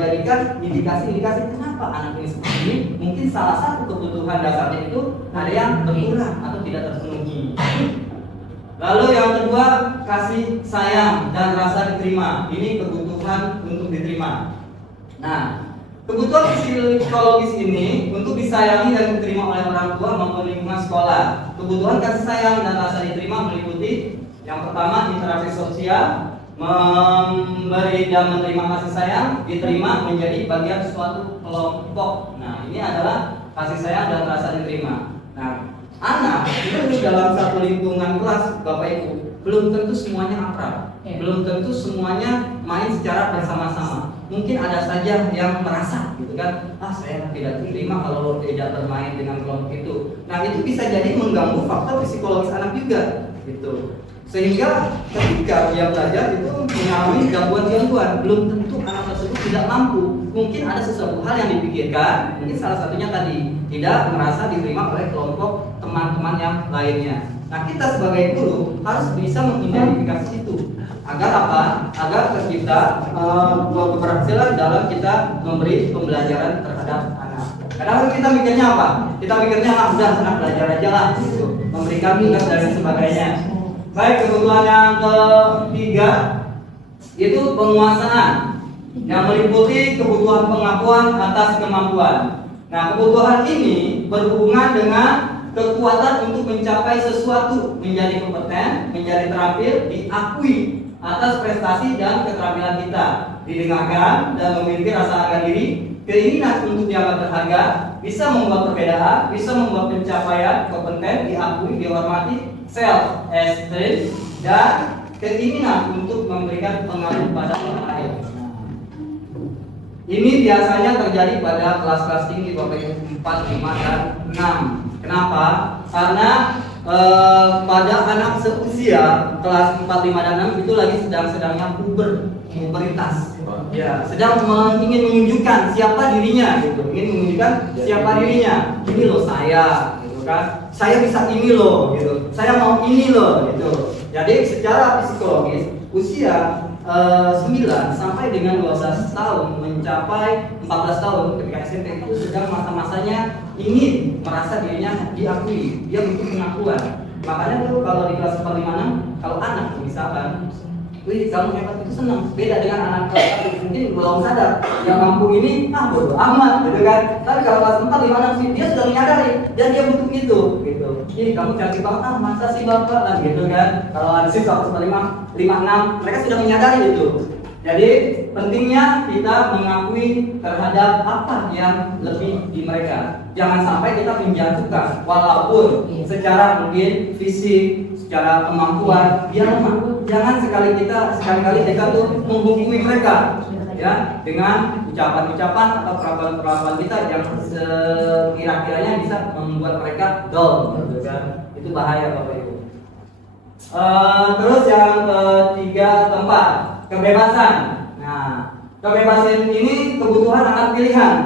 jadikan indikasi-indikasi kenapa anak ini seperti ini. Mungkin salah satu kebutuhan dasarnya itu ada yang berkurang atau tidak terpenuhi. Lalu yang kedua, kasih sayang dan rasa diterima. Ini kebutuhan untuk diterima. Nah, kebutuhan psikologis ini untuk disayangi dan diterima oleh orang tua maupun lingkungan sekolah. Kebutuhan kasih sayang dan rasa diterima meliputi yang pertama, interaksi sosial, memberi dan menerima kasih sayang, diterima menjadi bagian suatu kelompok. Nah, ini adalah kasih sayang dan rasa diterima. Nah, anak itu dalam satu lingkungan kelas, Bapak Ibu, belum tentu semuanya akrab, belum tentu semuanya main secara bersama-sama. Mungkin ada saja yang merasa gitu kan, saya tidak diterima kalau tidak bermain dengan kelompok itu. Nah, itu bisa jadi mengganggu faktor psikologis anak juga gitu. Sehingga ketika dia belajar itu mengalami gangguan-gangguan, belum tentu anak tersebut tidak mampu. Mungkin ada sesuatu hal yang dipikirkan, mungkin salah satunya tadi tidak merasa diterima oleh kelompok teman-teman yang lainnya. Nah, kita sebagai guru harus bisa mengidentifikasi itu agar apa? Agar kita keberhasilan dalam kita memberi pembelajaran terhadap anak. Kadang kita mikirnya apa? Kita mikirnya udah anak belajar aja lah, gitu. Memberikan tugas dan sebagainya. Baik, kebutuhan yang ketiga itu penguasaan yang meliputi kebutuhan pengakuan atas kemampuan. Nah, kebutuhan ini berhubungan dengan kekuatan untuk mencapai sesuatu, menjadi kompeten, menjadi terampil, diakui atas prestasi dan keterampilan kita, didengarkan dan memiliki rasa harga diri, keinginan untuk dianggap berharga, bisa membuat perbedaan, bisa membuat pencapaian, kompeten, diakui, dihormati, self esteem, dan keinginan untuk memberikan pengaruh pada orang lain. Ini biasanya terjadi pada kelas-kelas tinggi, Bapak Ibu, 4, 5, dan 6. Kenapa? Karena pada anak seusia kelas 4, 5, dan 6 itu lagi sedang-sedangnya puberitas. Ya, sedang ingin menunjukkan siapa dirinya gitu. Ingin menunjukkan siapa dirinya. Ini loh saya, gitu kan. Saya bisa ini loh gitu. Saya mau ini loh gitu. Jadi secara psikologis usia 9 sampai dengan 12 tahun mencapai 14 tahun ketika SMP itu sedang masa-masanya ingin merasa dirinya diakui, dia butuh pengakuan. Makanya tuh kalau di kelas 4, 5, 6 kalau anak misalkan, wih kamu hebat, itu senang. Beda dengan anak kelas 1 mungkin belum sadar yang mampu ini bodo amat gitu kan. Tapi kalau kelas 4, 5, 6 sih dia sudah menyadari dan dia butuh itu gitu. Jadi kamu cantik banget, masa sih bapak kan gitu kan. Kalau ada siswa kelas 5, 6 mereka sudah menyadari itu. Jadi pentingnya kita mengakui terhadap apa yang lebih di mereka. Jangan sampai kita menjatuhkan, walaupun secara mungkin fisik, secara kemampuan dia lemah. Jangan sekali-kali kita tuh menghukumi mereka ya dengan ucapan-ucapan atau perlakuan-perlakuan kita yang sekira-kiranya bisa membuat mereka down gitu kan. Itu bahaya Bapak Ibu. Terus yang ketiga, keempat, kebebasan. Nah, kebebasan ini kebutuhan anak pilihan.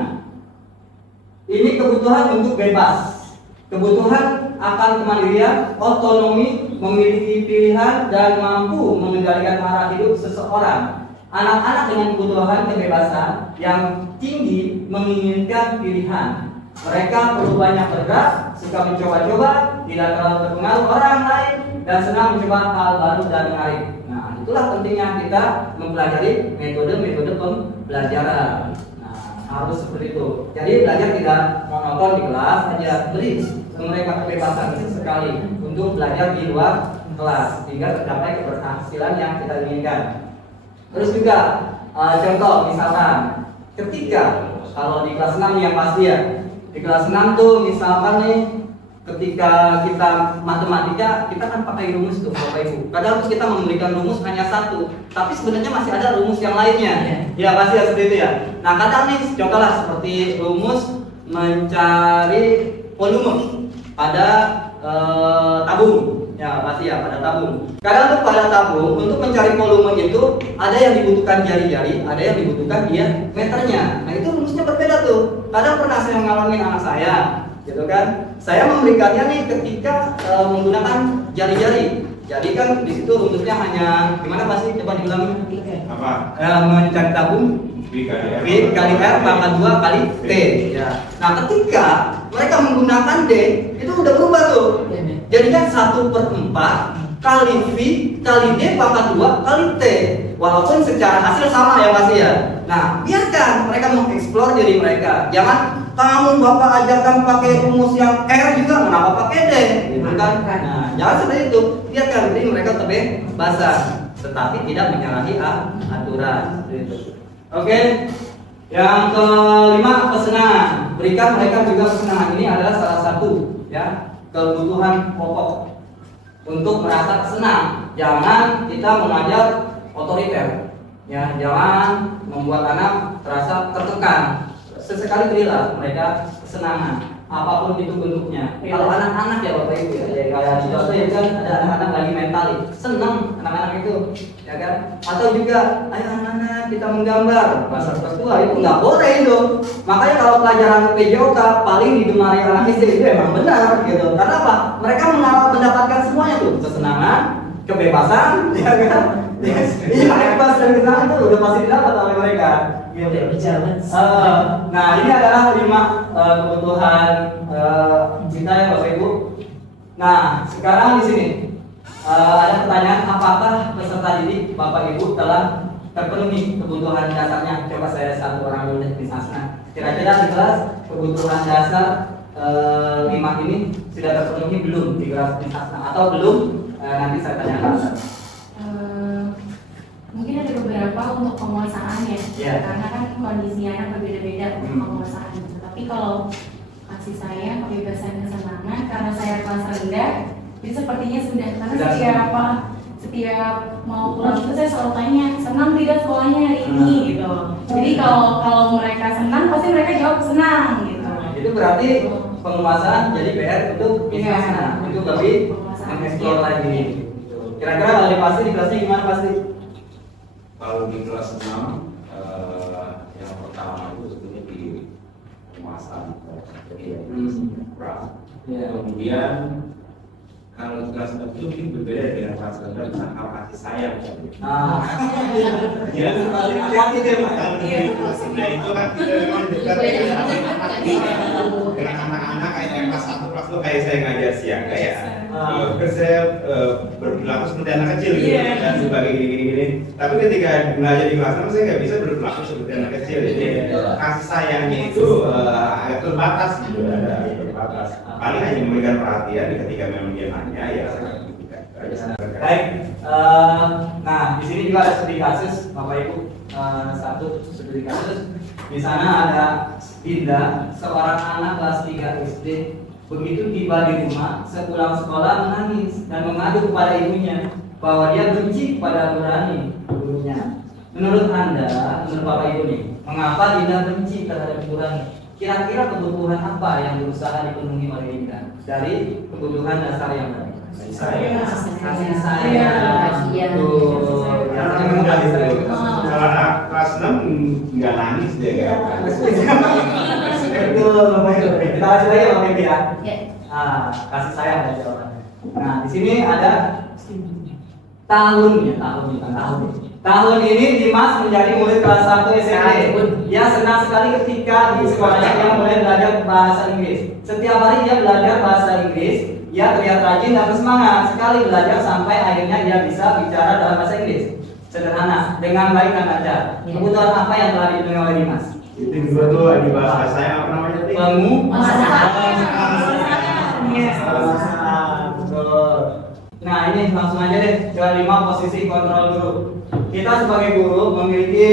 Ini kebutuhan untuk bebas, kebutuhan akan kemandirian, otonomi, memiliki pilihan dan mampu mengendalikan arah hidup seseorang. Anak-anak dengan kebutuhan kebebasan yang tinggi menginginkan pilihan. Mereka perlu banyak bergerak, suka mencoba-coba, tidak terlalu terpengaruh orang lain, dan senang mencoba hal baru dan menarik. Nah, itulah pentingnya kita mempelajari metode-metode pembelajaran. Nah, harus seperti itu. Jadi belajar tidak monoton di kelas saja, beri mereka kebebasan sekali untuk belajar di luar kelas sehingga tercapai keberhasilan yang kita inginkan. Terus juga contoh misalkan ketika kalau di kelas 6 yang pasti ya, di kelas 6 tuh misalkan nih ketika kita matematika kita kan pakai rumus tuh Bapak Ibu. Kadang kita memberikan rumus hanya satu, tapi sebenarnya masih ada rumus yang lainnya. Ya pasti ya seperti itu ya. Nah kadang nih contohlah seperti rumus mencari volume pada tabung. Ya pasti ya pada tabung. Kadang tuh pada tabung untuk mencari volume itu ada yang dibutuhkan jari-jari, ada yang dibutuhkan diameternya. Nah itu rumusnya berbeda tuh. Kadang pernah saya ngalamin anak saya gitu kan? Saya memberikannya nih ketika menggunakan jari-jari. Jadi kan di situ rumusnya hanya gimana pasti coba diulangi. Apa? Mencari tabung V V kali R pangkat 2 kali T. Ya. Nah ketika mereka menggunakan D itu udah berubah tuh. Jadinya 1/4 kali V kali D pangkat 2 kali T. Walaupun secara hasil sama ya pasti ya. Nah biarkan mereka mengeksplor diri mereka. Jangan kamu bapak ajarkan pakai rumus yang R juga, kenapa pakai D? Gitu kan? Nah jangan seperti itu. Biarkan diri mereka kebebasan, tetapi tidak menyalahi aturan. Gitu. Oke, yang kelima kesenangan. Berikan mereka juga kesenangan. Ini adalah salah satu ya kebutuhan pokok untuk merasa senang. Jangan kita mengajar otoriter, ya jangan membuat anak terasa tertekan. Sesekali berilah mereka kesenangan, apapun itu bentuknya. Kalau anak-anak ya bapak ibu ya, kayak di contoh ya kan ada anak-anak lagi mentali, seneng anak-anak itu, ya kan? Atau juga ayo anak-anak kita menggambar bahasa kelas 2 itu nggak boleh itu. Makanya kalau pelajaran PJOK paling digemari anak SD itu emang benar gitu. Karena apa? Mereka mendapatkan semuanya tuh, kesenangan, kebebasan, ya kan? Iya, bebas dan kesenangan itu udah pasti didapat oleh mereka. Nah ini adalah 5 kebutuhan kita ya Bapak Ibu. Nah sekarang di sini ada pertanyaan, apakah peserta didik Bapak Ibu telah terpenuhi kebutuhan dasarnya? Coba saya satu orang dulu di sana. Kira-kira di kelas kebutuhan dasar 5 ini sudah terpenuhi belum di kelas Nisasna atau belum? Nanti saya tanyakan. Mungkin ada beberapa untuk penguasaan ya, karena kan kondisi anak berbeda-beda untuk penguasaan. Tapi kalau kasih sayang, kebebasan, kesenangan, karena saya kelas rendah, itu sepertinya sudah. Karena setiap mau pulang itu saya selalu tanya, senang tidak sekolahnya hari ini gitu. Jadi kalau mereka senang, pasti mereka jawab senang gitu. Itu berarti penguasaan jadi PR untuk Nisasna. Itu lebih mengeksplor lagi. Kira-kira kalau pasti di kelasnya gimana pasti? Kalau di kelas 6 yang pertama itu sebetulnya di penguasaan kemudian kalau di kelas 6 itu mungkin berbeda dengan kelas 6 tentang hal kasih sayang ya hati-hati deh kalau di kelas 6 itu kan kita memang dekat dengan anak-anak kayak kelas 1 kelas 2 kayak saya ngajar siang kayak saya berperilaku seperti anak kecil gitu dan sebagai gini-gini. Tapi ketika belajar di kelas 6 saya nggak bisa berperilaku seperti anak kecil. Jadi kasih sayangnya itu agak terbatas gitu, ada terbatas. Paling hanya memberikan perhatian ketika memang dia nanya ya saya berikan. Baik. Nah di sini juga ada studi kasus Bapak Ibu. Satu studi kasus. Di sana ada Dinda, seorang anak kelas 3 SD. Begitu tiba di rumah, sepulang sekolah menangis dan mengadu kepada ibunya bahwa dia benci kepada Nurani, gurunya. Menurut Anda, menurut Bapak Ibu nih, mengapa Dinda benci terhadap Nurani? Kira-kira kebutuhan apa yang berusaha dipenuhi oleh Dinda dari kebutuhan dasar yang tadi? Kasih sayang. Kalau anak kelas 6 nggak nangis dia nggak. Itu kita kasih lagi Bang Mimpi ya. Kasih sayang dari jawabannya. Nah di sini ada tahun ini Dimas menjadi murid kelas 1 SMP. Dia senang sekali ketika di sekolahnya dia mulai belajar bahasa Inggris. Setiap hari dia belajar bahasa Inggris. Dia terlihat rajin dan bersemangat sekali belajar sampai akhirnya dia bisa bicara dalam bahasa Inggris. Sederhana, dengan baik dan lancar. Kebutuhan apa yang telah dipenuhi oleh Dimas? Itu juga tuh di bahasa saya apa namanya tadi? Nah ini langsung aja deh ke 5 posisi kontrol guru. Kita sebagai guru memiliki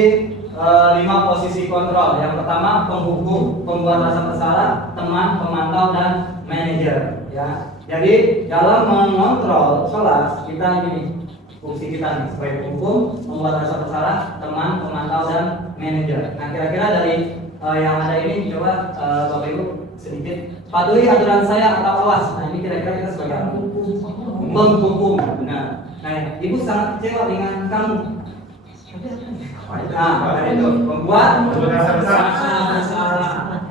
5 posisi kontrol. Yang pertama penghukum, pembuat rasa bersalah, teman, pemantau, dan manajer. Ya. Jadi dalam mengontrol kelas kita ini fungsi kita nih sebagai penghukum, membuat rasa bersalah, teman, pemantau, dan manajer. Nah kira-kira dari yang ada ini coba Bapak Ibu sedikit patuhi aturan saya atau awas. Nah ini kira-kira kita sebagai penghukum. Nah Ibu sangat kecewa dengan kamu. Nah itu membuat rasa bersalah.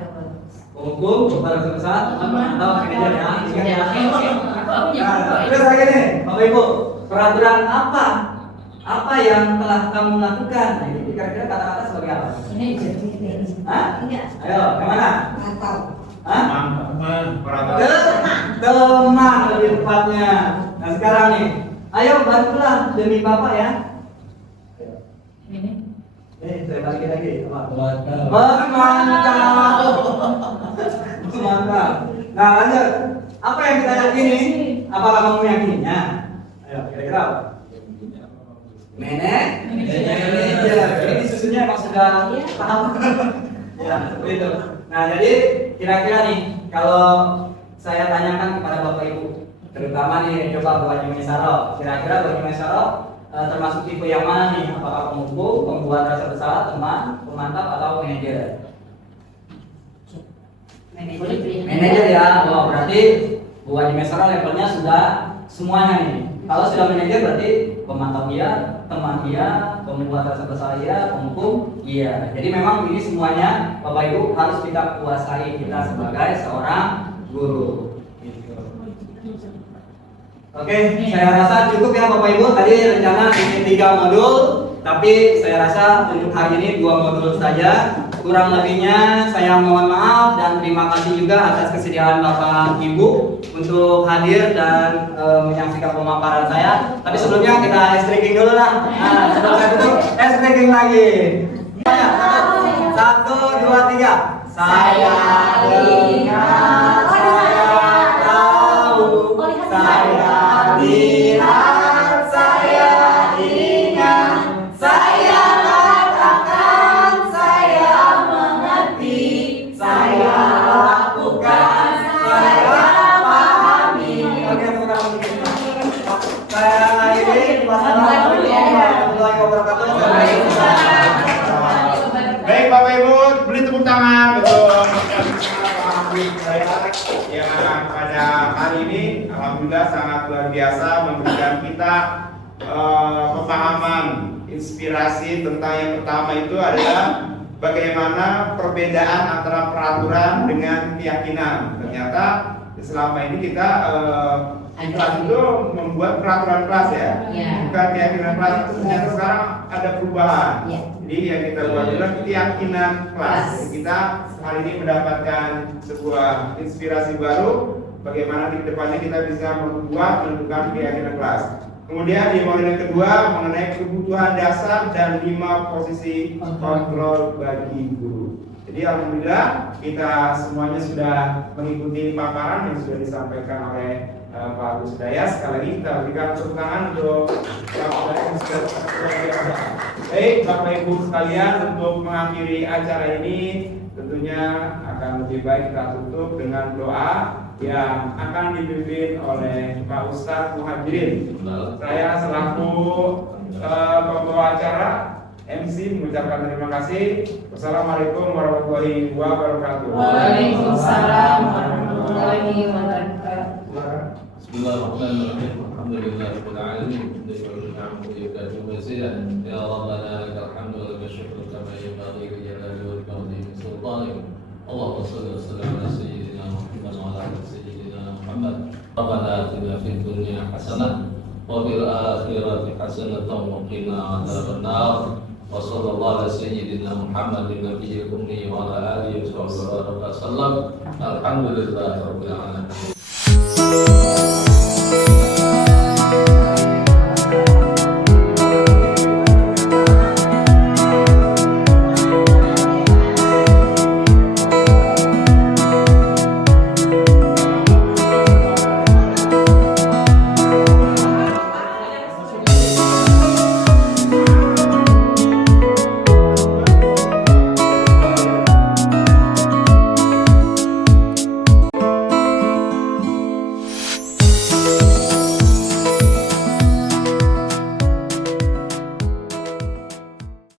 penghukum, pembuat acara besar, teman atau manajer ya. Ingat ya. Iya. Terus lagi nih, Bapak Ibu, peraturan apa yang telah kamu lakukan? Nah, ini kira-kira kata-kata sebagai apa? Hah? Enggak. Ayo, yang mana? Atau Hah? teman Teman lebih tepatnya. Nah sekarang nih, ayo bantulah demi Bapak ya. Saya balikin lagi. Apa? Mantap. Mantap. Nah lanjut. Apa yang kita yakini? Apakah kamu meyakininya? Ayo, kira-kira apa? Manajer. Ini disusunnya emang sudah paham. Ya, seperti itu. Nah, jadi kira-kira nih kalau saya tanyakan kepada Bapak Ibu, terutama nih coba buat Menyesaro, kira-kira buat Menyesaro termasuk tipe yang mana nih? Apakah pemukul, pembuat rasa bersalah, teman, pemantap atau manajer? Manajer ya. Oh, berarti buat Menyesaro levelnya sudah semuanya nih. Kalau sudah manajer berarti pemantap iya, teman iya, pembuat rasa bersalah iya, penghukum iya. Jadi memang ini semuanya Bapak Ibu harus kita kuasai kita sebagai seorang guru. Oke, saya rasa cukup ya Bapak Ibu. Tadi rencana ini 3 modul, tapi saya rasa untuk hari ini 2 modul saja. Kurang lebihnya saya mohon maaf dan terima kasih juga atas kesediaan Bapak Ibu untuk hadir dan menyaksikan pemaparan saya. Tapi sebelumnya kita stretching dulu lah. Nah, sebelum saya tutup, stretching lagi. 1, 2, 3. Saya ingat, saya tahu, saya lihat, saya ingat, saya katakan, saya mengerti, saya lakukan, saya pahami. Oke, saya akhiri. Wassalamualaikum warahmatullahi wabarakatuh. Baik Bapak Ibu, beri tepuk tangan untuk saya yang pada hari ini alhamdulillah sangat luar biasa memberikan kita pemahaman, inspirasi tentang yang pertama itu adalah bagaimana perbedaan antara peraturan dengan keyakinan. Ternyata selama ini kita kelas itu membuat peraturan kelas ya, bukan keyakinan kelas. Ternyata sekarang ada perubahan. Jadi yang kita buat adalah keyakinan kelas. Kita hari ini mendapatkan sebuah inspirasi baru bagaimana di depannya kita bisa membuat menentukan keyakinan kelas. Kemudian di modul yang kedua mengenai kebutuhan dasar dan 5 posisi kontrol bagi guru. Jadi alhamdulillah kita semuanya sudah mengikuti paparan yang sudah disampaikan oleh Pak Gus Dayas. Sekali lagi kita berikan tepuk tangan untuk Pak Dayas yang sudah biasa. Baik Bapak Ibu sekalian, untuk mengakhiri acara ini tentunya akan lebih baik kita tutup dengan doa yang akan dipimpin oleh Pak Ustadz Muhajirin. Saya selaku pembawa acara MC mengucapkan terima kasih. Wassalamualaikum warahmatullahi wabarakatuh. Waalaikumsalam warahmatullahi wabarakatuh. Bismillahirrahmanirrahim. Alhamdulillahirabbil alamin. Ya Rabbana lakal hamdu wa lakal syukru kama yanbaghi li jalali wajhika wa sultanik. Allahumma shalli wa sallim ala sayyidina Muhammad wa ala ali sayyidina Muhammad. Rabbana atina fid dunya hasanah wa fil akhirati hasanah wa qina adzabannar. Wa sallallahu ala sayyidina Muhammadin nabiyil ummi wa ala alihi wa sahbihi wa sallam. Alhamdulillahirabbil alamin.